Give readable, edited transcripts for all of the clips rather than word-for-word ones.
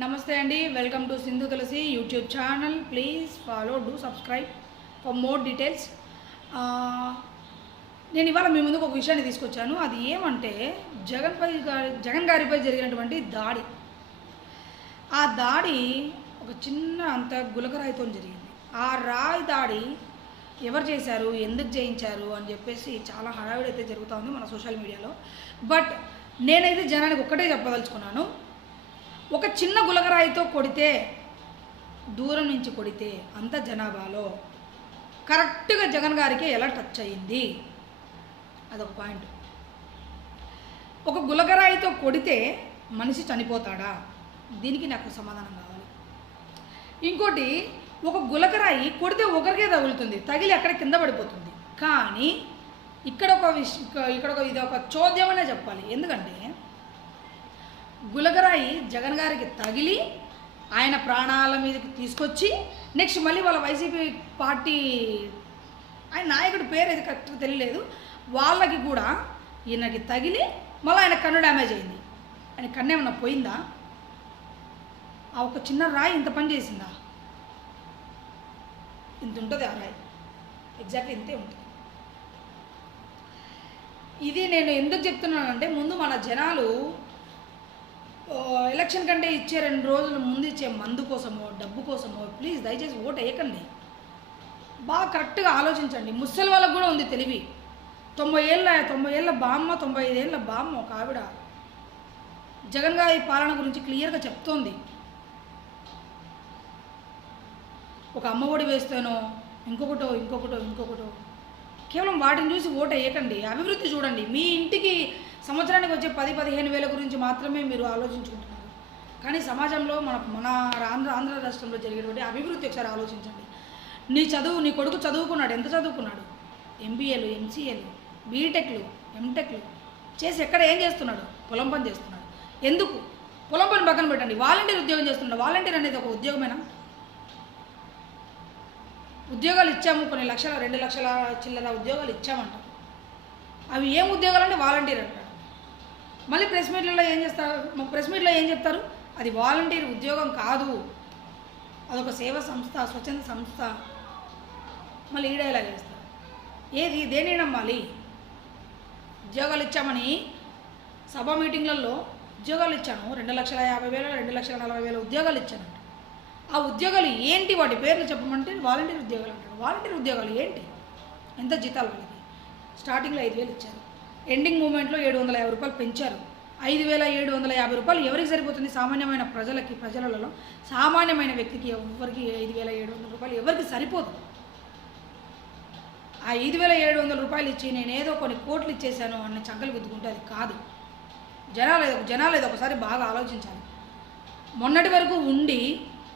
నమస్తే అండి, welcome to Sindhu Tulasi YouTube channel. Please follow, do subscribe for more details. నేను ఇవాళ మీ ముందుకు ఒక విషయాన్ని తీసుకొచ్చాను. అది ఏమంటే జగన్ గారిపై జరిగినటువంటి దాడి. ఆ దాడి ఒక చిన్న అంత గులకరాయితో జరిగింది. ఆ రాయి దాడి ఎవరు చేశారు, ఎందుకు చేయించారు అని చెప్పేసి చాలా హడావిడి అయితే జరుగుతూ ఉంది మన సోషల్ మీడియాలో. బట్ నేనైతే జనానికి ఒక్కటే చెప్పదలుచుకున్నాను, ఒక చిన్న గులకరాయితో కొడితే, దూరం నుంచి కొడితే అంత జనాభాలో కరెక్ట్గా జగన్ గారికి ఎలా టచ్ అయ్యింది, అదొక పాయింట్. ఒక గులకరాయితో కొడితే మనిషి చనిపోతాడా, దీనికి నాకు సమాధానం కావాలి. ఇంకోటి, ఒక గులకరాయి కొడితే ఒకరికే తగులుతుంది, తగిలి అక్కడ కింద పడిపోతుంది. కానీ ఇక్కడ ఇది ఒక చోద్యం అనే చెప్పాలి. ఎందుకంటే గులకరాయి జగన్ గారికి తగిలి ఆయన ప్రాణాల మీదకి తీసుకొచ్చి నెక్స్ట్ మళ్ళీ వాళ్ళ వైసీపీ పార్టీ ఆయన నాయకుడి పేరు ఏది కరెక్ట్గా తెలియలేదు, వాళ్ళకి కూడా ఈయనకి తగిలి మళ్ళీ ఆయన కన్ను డ్యామేజ్ అయింది. ఆయన కన్ను ఏమన్నా పోయిందా? ఆ ఒక చిన్న రాయి ఇంత పని చేసిందా? ఇంత ఉంటుంది ఆ రాయి, ఎగ్జాక్ట్లీ ఇంతే ఉంటుంది. ఇది నేను ఎందుకు చెప్తున్నానంటే, ముందు మన జనాలు ఎలక్షన్ కంటే ఇచ్చే 2 రోజుల ముందు ఇచ్చే మందు కోసమో డబ్బు కోసమో ప్లీజ్ దయచేసి ఓటు వేయకండి. బాగా కరెక్ట్గా ఆలోచించండి. ముసలి వాళ్ళకు కూడా ఉంది తెలివి. 90 ఏళ్ళ బామ్మ, 95 ఏళ్ళ బామ్మ ఒక ఆవిడ జగన్ గారి పాలన గురించి క్లియర్గా చెప్తోంది. ఒక అమ్మఒడి వేస్తేనో ఇంకొకటో కేవలం వాటిని చూసి ఓటు వేయకండి. అభివృద్ధి చూడండి. మీ ఇంటికి సంవత్సరానికి వచ్చే 10-15 వేల గురించి మాత్రమే మీరు ఆలోచించుకుంటున్నారు. కానీ సమాజంలో మన ఆంధ్ర రాష్ట్రంలో జరిగేటువంటి అభివృద్ధి ఒకసారి ఆలోచించండి. నీ కొడుకు చదువుకున్నాడు, ఎంత చదువుకున్నాడు? ఎంబీఏలు, ఎంసీఏలు, బీటెక్లు, ఎంటెక్లు చేసి ఎక్కడ ఏం చేస్తున్నాడు? పొలం పని చేస్తున్నాడు. ఎందుకు? పొలం పని పక్కన పెట్టండి, వాలంటీర్ ఉద్యోగం చేస్తున్నాడు. వాలంటీర్ అనేది ఒక ఉద్యోగమేనా? ఉద్యోగాలు ఇచ్చాము, కొన్ని లక్షల 2 లక్షల చిల్లర ఉద్యోగాలు ఇచ్చామంటారు. అవి ఏం ఉద్యోగాలు అంటే వాలంటీర్ అంటారు. మళ్ళీ ప్రెస్ మీట్లలో ఏం చెప్తారు? అది వాలంటీర్ ఉద్యోగం కాదు, అదొక సేవా సంస్థ, స్వచ్ఛంద సంస్థ. మళ్ళీ ఈడేలా చేస్తారు. దేని నమ్మాలి? ఉద్యోగాలు ఇచ్చామని సభ మీటింగ్లలో ఉద్యోగాలు ఇచ్చాను, 2,50,000 2,40,000 ఉద్యోగాలు ఇచ్చానంట. ఆ ఉద్యోగాలు ఏంటి? వాటి పేర్లు చెప్పమంటే వాలంటీర్ ఉద్యోగాలు అంటారు. వాలంటీర్ ఉద్యోగాలు ఏంటి? ఎంత జీతాలు వాళ్ళకి? స్టార్టింగ్లో 5,000 ఇచ్చారు, ఎండింగ్ మూమెంట్లో 750 రూపాయలు పెంచారు. 5,750 రూపాయలు ఎవరికి సరిపోతుంది? సామాన్యమైన ప్రజలలో సామాన్యమైన వ్యక్తికి ఎవరికి 5,700 రూపాయలు ఎవరికి సరిపోదు. ఆ 5,700 రూపాయలు ఇచ్చి నేనేదో కొన్ని కోట్లు ఇచ్చేసాను అన్న చంకలు గుద్దుకుంటే అది కాదు. జనాలు ఏదో ఒకసారి బాగా ఆలోచించాలి. మొన్నటి వరకు ఉండి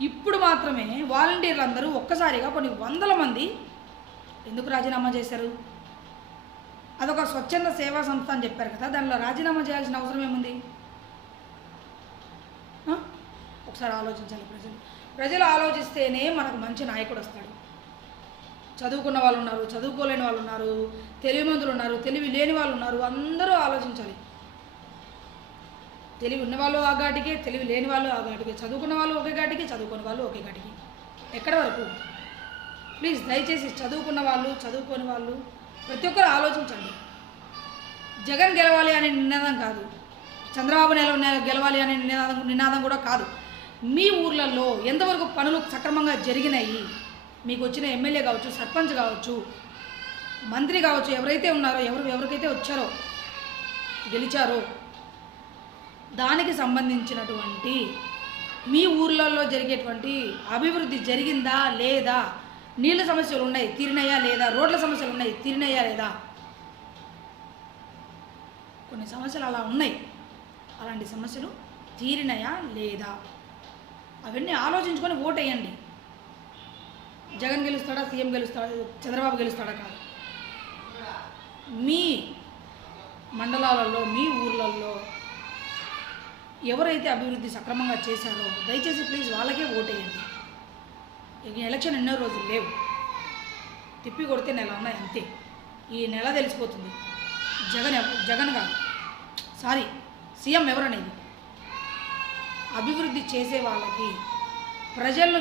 ఇప్పుడు మాత్రమే వాలంటీర్లు అందరూ ఒక్కసారిగా కొన్ని వందల మంది ఎందుకు రాజీనామా చేశారు? అదొక స్వచ్ఛంద సేవా సంస్థ అని చెప్పారు కదా, దానిలో రాజీనామా చేయాల్సిన అవసరం ఏముంది? ఒకసారి ఆలోచించాలి. ప్రజలు ఆలోచిస్తేనే మనకు మంచి నాయకుడు వస్తాడు. చదువుకున్న వాళ్ళు ఉన్నారు, చదువుకోలేని వాళ్ళు ఉన్నారు, తెలివిమంతులు ఉన్నారు, తెలివి లేని వాళ్ళు ఉన్నారు. అందరూ ఆలోచించాలి. తెలివి ఉన్నవాళ్ళు ఆ ఘాటికి, తెలివి లేని వాళ్ళు ఆ ఘాటికి, చదువుకున్న వాళ్ళు ఒకే ఘాటికి, చదువుకున్న వాళ్ళు ఒకే ఘాటికి. ఎక్కడి వరకు? ప్లీజ్ దయచేసి చదువుకున్న వాళ్ళు, చదువుకోని వాళ్ళు ప్రతి ఒక్కరు ఆలోచించండి. జగన్ గెలవాలి అనే నినాదం కాదు, చంద్రబాబు గెలవాలి అనే నినాదం కూడా కాదు. మీ ఊర్లలో ఎంతవరకు పనులు సక్రమంగా జరిగినాయి? మీకు వచ్చిన ఎమ్మెల్యే కావచ్చు, సర్పంచ్ కావచ్చు, మంత్రి కావచ్చు, ఎవరైతే ఉన్నారో, ఎవరికైతే వచ్చారో, గెలిచారో, దానికి సంబంధించినటువంటి మీ ఊర్లలో జరిగేటువంటి అభివృద్ధి జరిగిందా లేదా? నీళ్ళ సమస్యలు ఉన్నాయి, తీరినయా లేదా? రోడ్ల సమస్యలు ఉన్నాయి, తీరినయా లేదా? కొన్ని సమస్యలు అలా ఉన్నాయి, అలాంటి సమస్యలు తీరినయా లేదా? అవన్నీ ఆలోచించుకొని ఓటు వేయండి. జగన్ గెలుస్తాడా, సీఎం గెలుస్తాడా, చంద్రబాబు గెలుస్తాడా కాదు. మీ మండలాలలో, మీ ఊర్లలో ఎవరైతే అభివృద్ధి సక్రమంగా చేశారో దయచేసి ప్లీజ్ వాళ్ళకే ఓటేయండి. ఎలక్షన్ ఎన్నో రోజులు లేవు, తిప్పి కొడితే నెల ఉన్నాయి అంతే. ఈ నెల తెలిసిపోతుంది జగన్ కాదు, సీఎం ఎవరనేది. అభివృద్ధి చేసే వాళ్ళకి, ప్రజలను